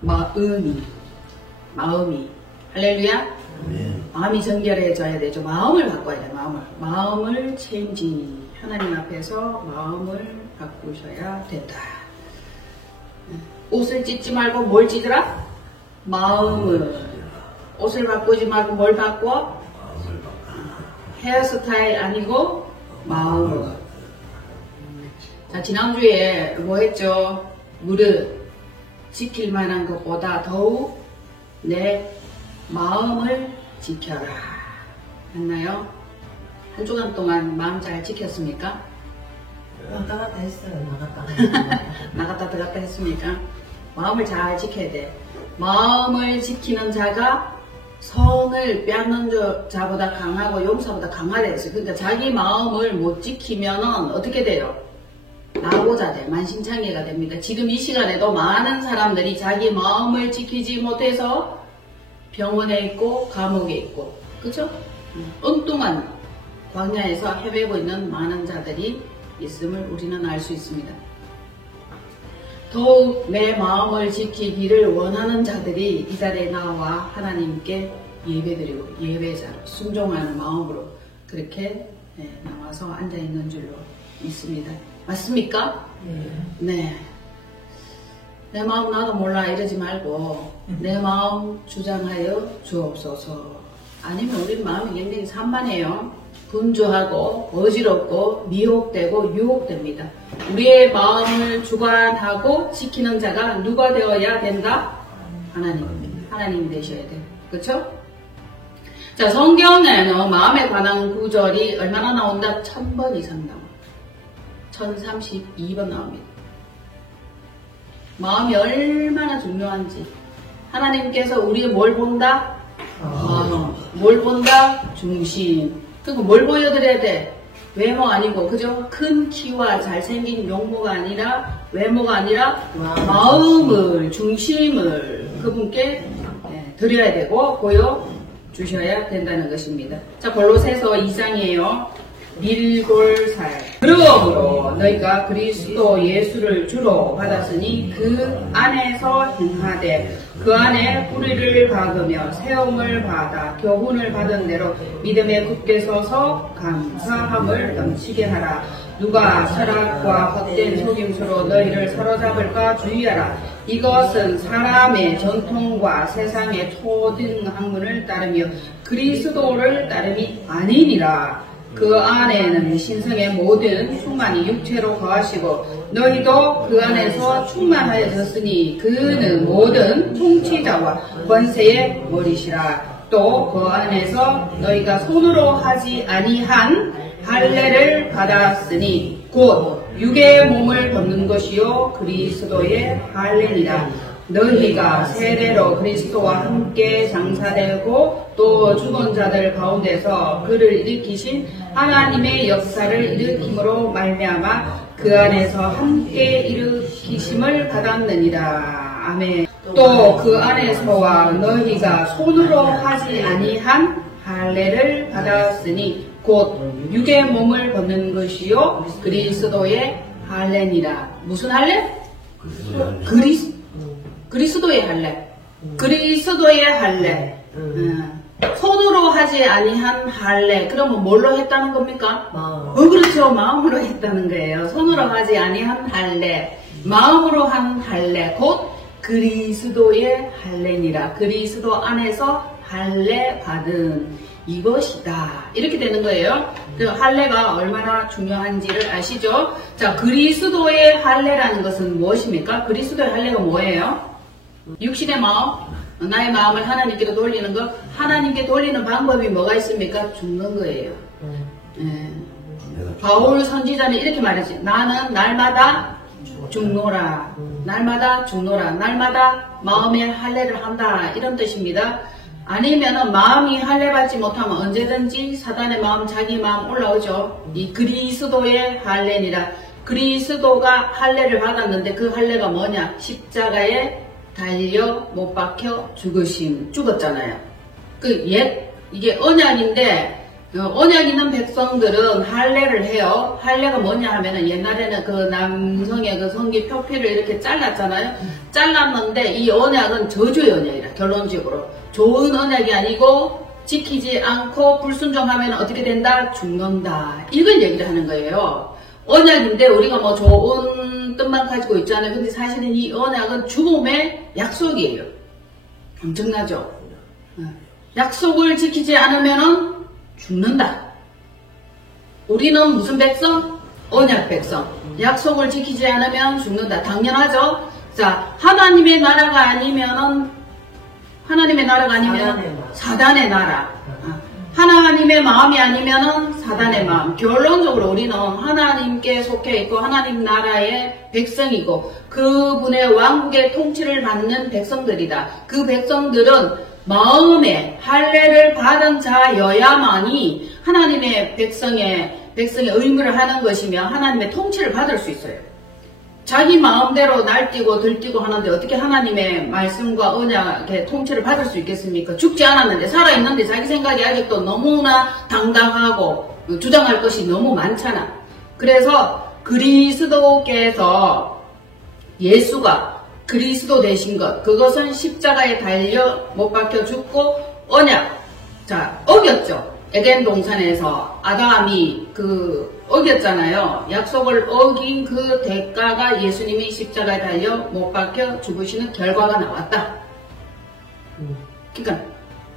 마음이. 할렐루야. 마음이 정결해져야 되죠. 마음을 바꿔야 돼. 마음을 체인지. 하나님 앞에서 마음을 바꾸셔야 된다. 옷을 찢지 말고 뭘 찢으라? 마음을. 옷을 바꾸지 말고 뭘 바꿔? 헤어스타일 아니고 마음을. 자, 지난주에 뭐 했죠? 무릇 지킬 만한 것보다 더욱 내 마음을 지켜라. 했나요? 한 주간 동안 마음 잘 지켰습니까? 왔다 갔다 했어요. 나갔다 들어갔다 했습니까? 마음을 잘 지켜야 돼. 마음을 지키는 자가 성을 빼앗는 자보다 강하고 용사보다 강하다 했어요. 그러니까 자기 마음을 못 지키면은 어떻게 돼요? 나고자 돼. 만신창이가 됩니다. 지금 이 시간에도 많은 사람들이 자기 마음을 지키지 못해서 병원에 있고 감옥에 있고, 그쵸? 엉뚱한 광야에서 헤매고 있는 많은 자들이 있음을 우리는 알 수 있습니다. 더욱 내 마음을 지키기를 원하는 자들이 이 자리에 나와 하나님께 예배드리고 예배자로 순종하는 마음으로 그렇게 나와서 앉아있는 줄로 믿습니다. 맞습니까? 네. 내 마음 나도 몰라 이러지 말고 내 마음 주장하여 주옵소서. 아니면 우리 마음이 굉장히 산만해요. 분주하고 어지럽고 미혹되고 유혹됩니다. 우리의 마음을 주관하고 지키는 자가 누가 되어야 된다? 하나님이 되셔야 돼요. 그렇죠? 자, 성경에는 마음에 관한 구절이 얼마나 나온다? 1000번 이상 나와요. 1032번 나옵니다. 마음이 얼마나 중요한지. 하나님께서 우리 뭘 본다? 뭘 본다? 중심. 그러니까 뭘 보여드려야 돼? 외모 아니고, 그죠? 큰 키와 잘생긴 용모가 아니라, 외모가 아니라, 마음을, 중심을 그분께 드려야 되고, 보여주셔야 된다는 것입니다. 자, 골로새서 2장이에요. 밀골살. 그러므로 너희가 그리스도 예수를 주로 받았으니 그 안에서 행하되 그 안에 뿌리를 박으며 세움을 받아 교훈을 받은 대로 믿음에 굳게 서서 감사함을 넘치게 하라. 누가 철학과 헛된 속임수로 너희를 사로잡을까 주의하라. 이것은 사람의 전통과 세상의 초등 학문을 따르며 그리스도를 따름이 아니니라. 그 안에는 신성의 모든 충만이 육체로 거하시고 너희도 그 안에서 충만하여졌으니 그는 모든 통치자와 권세의 머리시라. 또 그 안에서 너희가 손으로 하지 아니한 할례를 받았으니 곧 육의 몸을 벗는 것이요 그리스도의 할례니라. 너희가 세례로 그리스도와 함께 장사되고 또 죽은 자들 가운데서 그를 일으키신 하나님의 역사를 일으킴으로 말미암아 그 안에서 함께 일으키심을 받았느니라. 아멘. 또 그 안에서와 너희가 손으로 하지 아니한 할례를 받았으니 곧 육의 몸을 벗는 것이요 그리스도의 할례니라. 무슨 할례? 그리스도의 할례. 그리스도의 할례. 손으로 하지 아니한 할례. 그러면 뭘로 했다는 겁니까? 그렇죠. 마음으로 했다는 거예요. 손으로 하지 아니한 할례. 마음으로 한 할례. 곧 그리스도의 할례니라. 그리스도 안에서 할례 받은 이것이다. 이렇게 되는 거예요. 그 할례가 얼마나 중요한지를 아시죠? 자, 그리스도의 할례라는 것은 무엇입니까? 그리스도의 할례가 뭐예요? 육신의 마음, 나의 마음을 하나님께로 돌리는 것. 하나님께 돌리는 방법이 뭐가 있습니까? 죽는 거예요. 바울 선지자는 이렇게 말했지. 나는 날마다 죽노라. 날마다 죽노라. 날마다 마음의 할례를 한다. 이런 뜻입니다. 아니면은 마음이 할례 받지 못하면 언제든지 사단의 마음, 자기 마음 올라오죠. 이 그리스도의 할례니라. 그리스도가 할례를 받았는데 그 할례가 뭐냐? 십자가에 달려 못 박혀 죽으심. 죽었잖아요. 이게 언약인데 언약 있는 백성들은 할례를 해요. 할례가 뭐냐 하면은 옛날에는 그 남성의 그 성기 표피를 이렇게 잘랐잖아요. 잘랐는데 이 언약은 저주의 언약이라, 결론적으로. 좋은 언약이 아니고 지키지 않고 불순종하면 어떻게 된다? 죽는다. 이걸 얘기를 하는 거예요. 언약인데 우리가 뭐 좋은 뜻만 가지고 있잖아요. 근데 사실은 이 언약은 죽음의 약속이에요. 엄청나죠? 약속을 지키지 않으면은 죽는다. 우리는 무슨 백성? 언약 백성. 약속을 지키지 않으면 죽는다. 당연하죠? 자, 하나님의 나라가 아니면은, 사단의 나라. 하나님의 마음이 아니면은 사단의 마음. 결론적으로 우리는 하나님께 속해 있고 하나님 나라의 백성이고 그분의 왕국의 통치를 받는 백성들이다. 그 백성들은 마음에 할례를 받은 자여야만이 하나님의 백성의 의무를 하는 것이며 하나님의 통치를 받을 수 있어요. 자기 마음대로 날뛰고 들뛰고 하는데 어떻게 하나님의 말씀과 언약의 통치를 받을 수 있겠습니까? 죽지 않았는데, 살아있는데 자기 생각이 아직도 너무나 당당하고 주장할 것이 너무 많잖아. 그래서 그리스도께서, 예수가 그리스도 되신 것, 그것은 십자가에 달려 못 박혀 죽고 언약, 자, 어겼죠. 에덴 동산에서 아담이 어겼잖아요. 약속을 어긴 그 대가가 예수님이 십자가에 달려 못 박혀 죽으시는 결과가 나왔다. 그러니까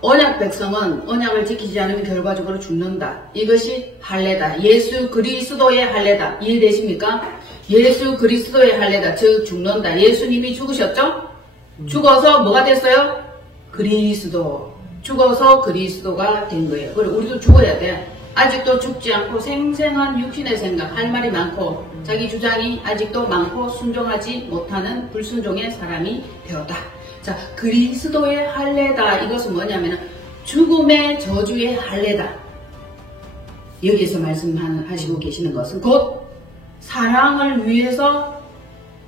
언약 백성은 언약을 지키지 않으면 결과적으로 죽는다. 이것이 할례다. 예수 그리스도의 할례다. 이해되십니까? 예수 그리스도의 할례다. 즉 죽는다. 예수님이 죽으셨죠? 죽어서 뭐가 됐어요? 그리스도. 죽어서 그리스도가 된 거예요. 그리고 우리도 죽어야 돼. 아직도 죽지 않고 생생한 육신의 생각, 할 말이 많고 자기 주장이 아직도 많고 순종하지 못하는 불순종의 사람이 되었다. 자, 그리스도의 할례다. 이것은 뭐냐면 죽음의 저주의 할례다. 여기에서 말씀하시고 계시는 것은 곧 사랑을 위해서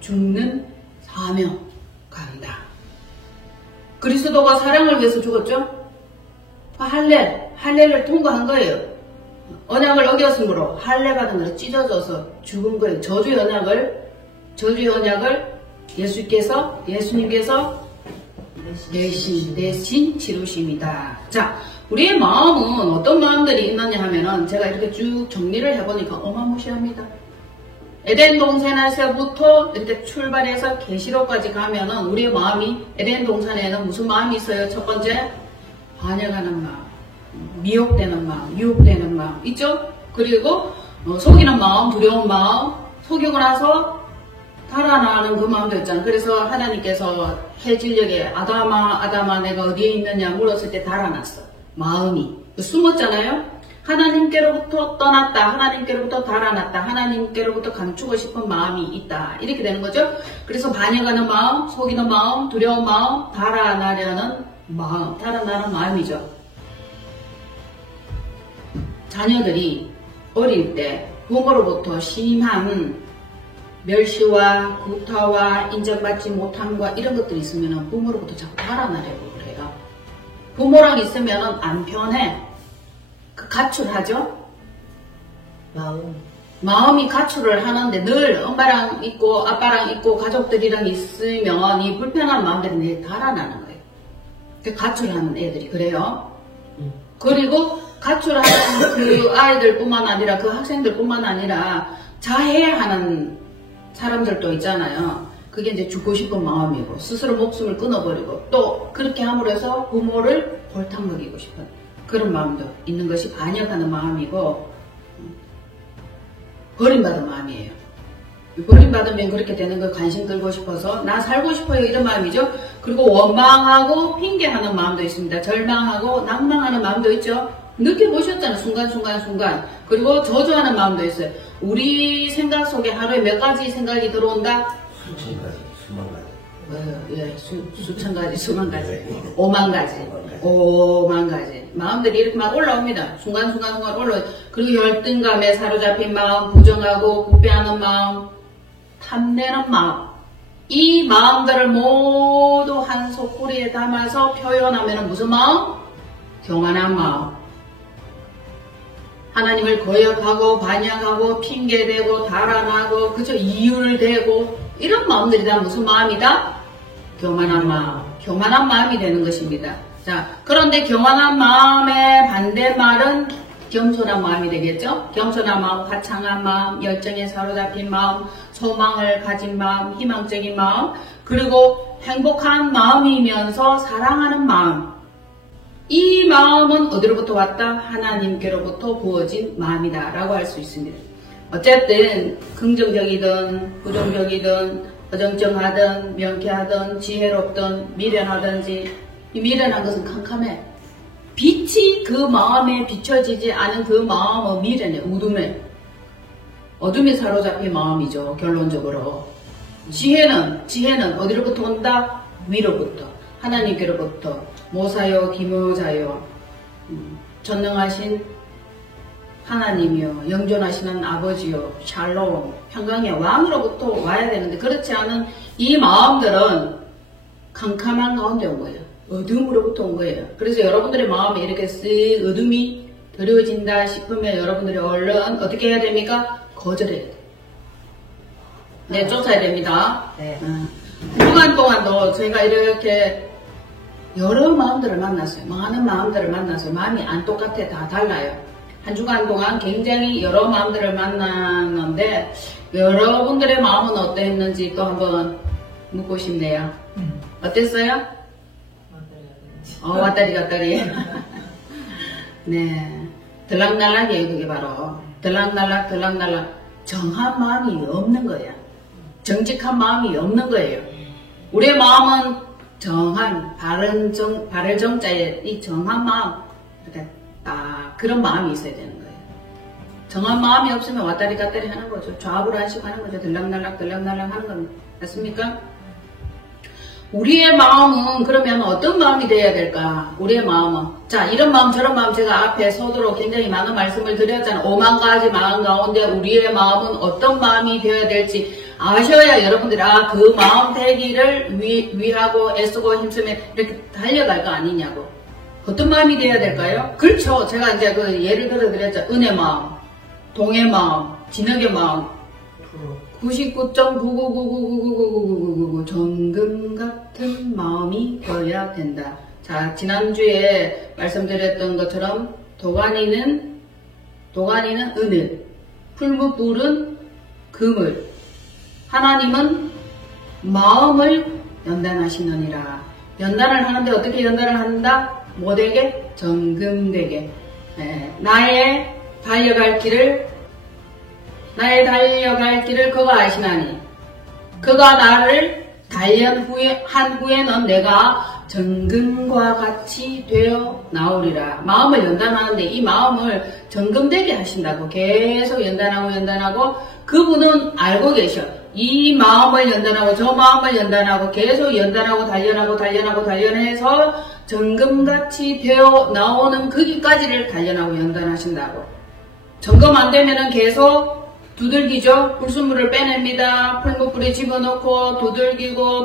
죽는 사명감이다. 그리스도가 사랑을 위해서 죽었죠? 할례를 통과한 거예요. 언약을 어겼으므로 할례 받은 거를 찢어져서 죽은 거예요. 저주의 언약을 예수님께서 대신 치르심이다. 자, 우리의 마음은 어떤 마음들이 있느냐 하면은 제가 이렇게 쭉 정리를 해보니까 어마무시합니다. 에덴 동산에서부터 이렇게 출발해서 계시록까지 가면은 우리의 마음이, 에덴 동산에는 무슨 마음이 있어요? 첫 번째, 반역하는 마음, 미혹되는 마음, 유혹되는 마음 있죠? 그리고 속이는 마음, 두려운 마음, 속이고 나서 달아나는 그 마음도 있잖아요. 그래서 하나님께서 해질녘에 아담아 내가 어디에 있느냐 물었을 때 달아났어. 마음이 숨었잖아요. 하나님께로부터 떠났다, 하나님께로부터 달아났다, 하나님께로부터 감추고 싶은 마음이 있다. 이렇게 되는 거죠. 그래서 반역하는 마음, 속이는 마음, 두려운 마음, 달아나는 마음이죠. 자녀들이 어릴 때 부모로부터 심한 멸시와 구타와 인정받지 못함과 이런 것들이 있으면 부모로부터 자꾸 달아나려고 그래요. 부모랑 있으면 안 편해. 가출하죠? 마음이 가출을 하는데 늘 엄마랑 있고 아빠랑 있고 가족들이랑 있으면 이 불편한 마음들이 내 달아나는 거예요. 가출하는 애들이 그래요. 그리고 가출하는 그 아이들뿐만 아니라 그 학생들뿐만 아니라 자해하는 사람들도 있잖아요. 그게 이제 죽고 싶은 마음이고 스스로 목숨을 끊어버리고 또 그렇게 함으로 해서 부모를 골탕 먹이고 싶은 그런 마음도 있는 것이 반역하는 마음이고 버림받은 마음이에요. 버림받으면 그렇게 되는 거 관심 끌고 싶어서 나 살고 싶어요 이런 마음이죠. 그리고 원망하고 핑계하는 마음도 있습니다. 절망하고 낭망하는 마음도 있죠. 느껴보셨잖아요. 순간. 그리고 저주하는 마음도 있어요. 우리 생각 속에 하루에 몇 가지 생각이 들어온다? 수천 가지, 수만 가지. 예, 수천 가지, 수만 가지, 5만 가지, 5만 가지. 마음들이 이렇게 막 올라옵니다. 순간순간 올라와요. 그리고 열등감에 사로잡힌 마음, 부정하고 부패하는 마음, 탐내는 마음. 이 마음들을 모두 한 소쿠리에 담아서 표현하면 무슨 마음? 교만한 마음. 하나님을 거역하고 반역하고 핑계대고 달아나고 그저 이유를 대고 이런 마음들이 다 무슨 마음이다? 교만한 마음. 교만한 마음이 되는 것입니다. 자, 그런데 교만한 마음의 반대말은 겸손한 마음이 되겠죠? 겸손한 마음, 화창한 마음, 열정에 사로잡힌 마음, 소망을 가진 마음, 희망적인 마음, 그리고 행복한 마음이면서 사랑하는 마음. 이 마음은 어디로부터 왔다? 하나님께로부터 부어진 마음이다 라고 할 수 있습니다. 어쨌든 긍정적이든 부정적이든 어정쩡하든 명쾌하든 지혜롭든 미련하든지 이 미련한 것은 캄캄해. 빛이 그 마음에 비춰지지 않은 그 마음은 미련해, 우둠해. 어둠이 사로잡힌 마음이죠, 결론적으로. 지혜는 어디로부터 온다? 위로부터, 하나님께로부터. 모사요 기모자요, 전능하신 하나님이요, 영존하시는 아버지요, 샬롬, 평강의 왕으로부터 와야 되는데 그렇지 않은 이 마음들은 캄캄한 가운데 온 거예요. 어둠으로부터 온 거예요. 그래서 여러분들의 마음에 이렇게 쓱 어둠이 드려진다 싶으면 여러분들이 얼른 어떻게 해야 됩니까? 거절해야 돼요. 네, 쫓아야 됩니다. 네. 그동안 동안도 저희가 이렇게 여러 마음들을 만났어요. 많은 마음들을 만났어요. 마음이 안 똑같아. 다 달라요. 한 주간 동안 굉장히 여러 마음들을 만났는데 여러분들의 마음은 어땠는지 또 한번 묻고 싶네요. 어땠어요? 왔다리 갔다리. 네. 들락날락이에요, 그게 바로. 들락날락, 정한 마음이 없는 거야. 정직한 마음이 없는 거예요. 우리의 마음은 정한, 바를 정자에 이 정한 마음, 이렇게 딱 그런 마음이 있어야 되는 거예요. 정한 마음이 없으면 왔다리 갔다리 하는 거죠. 좌우로 한식 하는 거죠. 들락날락 하는 겁니다. 맞습니까? 우리의 마음은 그러면 어떤 마음이 되어야 될까? 우리의 마음은. 자, 이런 마음 저런 마음 제가 앞에 서두로 굉장히 많은 말씀을 드렸잖아요. 5만 가지 마음 가운데 우리의 마음은 어떤 마음이 되어야 될지 아셔야 여러분들이 그 마음 되기를 위하고 애쓰고 힘쓰면 이렇게 달려갈 거 아니냐고. 어떤 마음이 되어야 될까요? 그렇죠. 제가 이제 그 예를 들어 드렸죠. 은혜 마음, 동의 마음, 진흙의 마음. 99.9999999999 정금 같은 마음이 되어야 된다. 자, 지난주에 말씀드렸던 것처럼 도가니는 은을, 풀무불은 금을, 하나님은 마음을 연단하시느니라. 연단을 하는데 어떻게 연단을 한다? 뭐되게? 정금되게. 나의 달려갈 길을 그가 아시나니 그가 나를 단련한 후에는 내가 정금과 같이 되어 나오리라. 마음을 연단하는데 이 마음을 정금되게 하신다고. 계속 연단하고 그분은 알고 계셔. 이 마음을 연단하고 저 마음을 연단하고 계속 연단하고 단련해서 정금같이 되어 나오는 거기까지를 단련하고 연단하신다고. 점검 안 되면은 계속 두들기죠. 불순물을 빼냅니다. 풀무불에 집어넣고 두들기고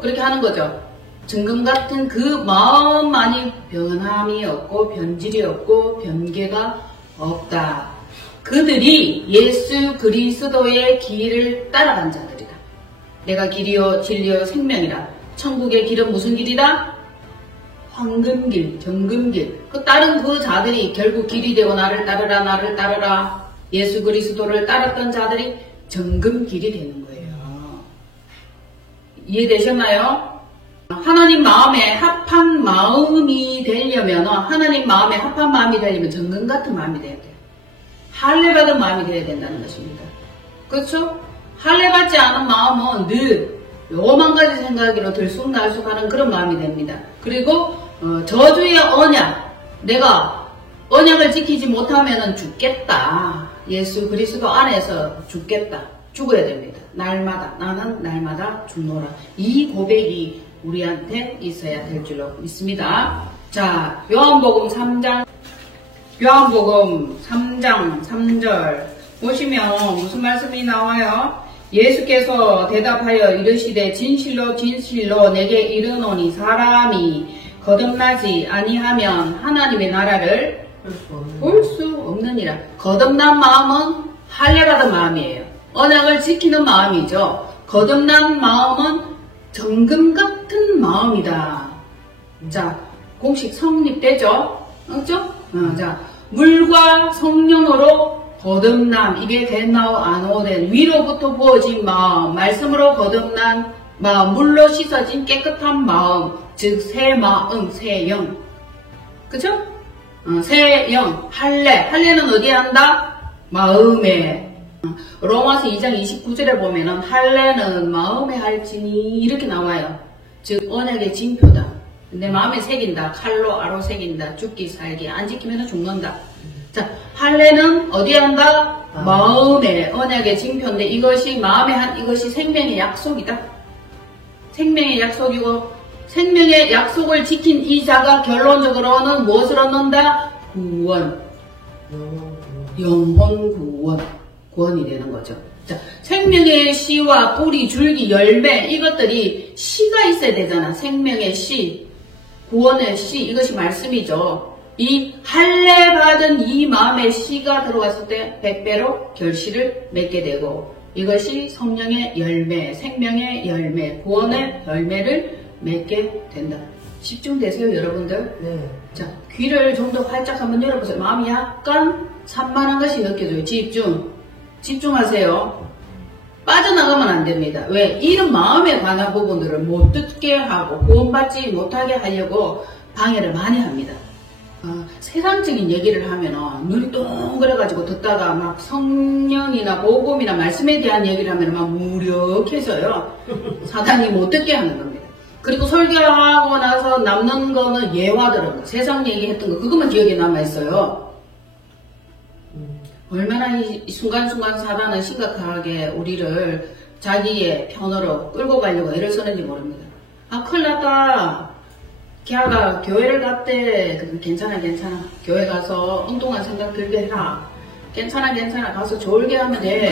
그렇게 하는 거죠. 정금 같은 그 마음만이 변함이 없고 변질이 없고 변개가 없다. 그들이 예수 그리스도의 길을 따라간 자들이다. 내가 길이요 진리요 생명이라. 천국의 길은 무슨 길이다? 황금길, 정금길. 그 다른 그 자들이 결국 길이 되고 나를 따르라. 예수 그리스도를 따랐던 자들이 정금길이 되는 거예요. 이해되셨나요? 하나님 마음에 합한 마음이 되려면 정금 같은 마음이 돼야 돼요. 할례받은 마음이 돼야 된다는 것입니다. 그렇죠? 할례받지 않은 마음은 늘 요만 가지 생각으로 들쑥날쑥하는 그런 마음이 됩니다. 그리고 저주의 언약, 내가 언약을 지키지 못하면 죽겠다. 예수 그리스도 안에서 죽겠다. 죽어야 됩니다. 나는 날마다 죽노라. 이 고백이 우리한테 있어야 될 줄로 믿습니다. 자, 요한복음 3장 3절 보시면 무슨 말씀이 나와요? 예수께서 대답하여 이르시되 진실로 내게 이르노니 사람이 거듭나지 아니하면 하나님의 나라를 볼 수 없느니라. 거듭난 마음은 할례받은 마음이에요. 언약을 지키는 마음이죠. 거듭난 마음은 정금 같은 마음이다. 자, 공식 성립되죠? 그렇죠? 자, 물과 성령으로 거듭남, 입에 된 나오 안오 된 위로부터 부어진 마음, 말씀으로 거듭난 마음, 물로 씻어진 깨끗한 마음, 즉 새 마음, 새 영. 그죠? 새 영, 할례는 어디에 한다? 마음에. 로마서 2장 29절에 보면은 할례는 마음에 할지니 이렇게 나와요. 즉 언약의 징표다. 내 마음에 새긴다. 칼로 아로 새긴다. 죽기 살기. 안 지키면 죽는다. 자, 할례는 어디에 한다? 마음에. 언약의 징표인데 이것이 마음에 한 이것이 생명의 약속이다. 생명의 약속이고 생명의 약속을 지킨 이 자가 결론적으로는 무엇을 얻는다? 구원. 영혼 구원이 되는 거죠. 자, 생명의 씨와 뿌리, 줄기, 열매 이것들이 씨가 있어야 되잖아. 생명의 씨, 구원의 씨 이것이 말씀이죠. 이 할례 받은 이 마음의 씨가 들어갔을 때 100배로 결실을 맺게 되고 이것이 성령의 열매, 생명의 열매, 구원의 열매를 맺게 된다. 집중되세요, 여러분들? 네. 자, 귀를 좀 더 활짝 한번 열어보세요. 마음이 약간 산만한 것이 느껴져요. 집중하세요. 빠져나가면 안 됩니다. 왜? 이런 마음에 관한 부분들을 못 듣게 하고 구원받지 못하게 하려고 방해를 많이 합니다. 세상적인 얘기를 하면 눈이 동그래가지고 듣다가 막 성령이나 복음이나 말씀에 대한 얘기를 하면 막 무력해서요. 사단이 못 듣게 하는 겁니다. 그리고 설교하고 나서 남는 거는 예화 들은 거, 세상 얘기했던 거 그것만 기억에 남아있어요. 얼마나 이 순간순간 사단은 심각하게 우리를 자기의 편으로 끌고 가려고 애를 쓰는지 모릅니다. 큰일 났다. 걔가 교회를 갔대. 괜찮아. 교회 가서 엉뚱한 생각 들게 해라. 괜찮아. 가서 졸게 하면 돼.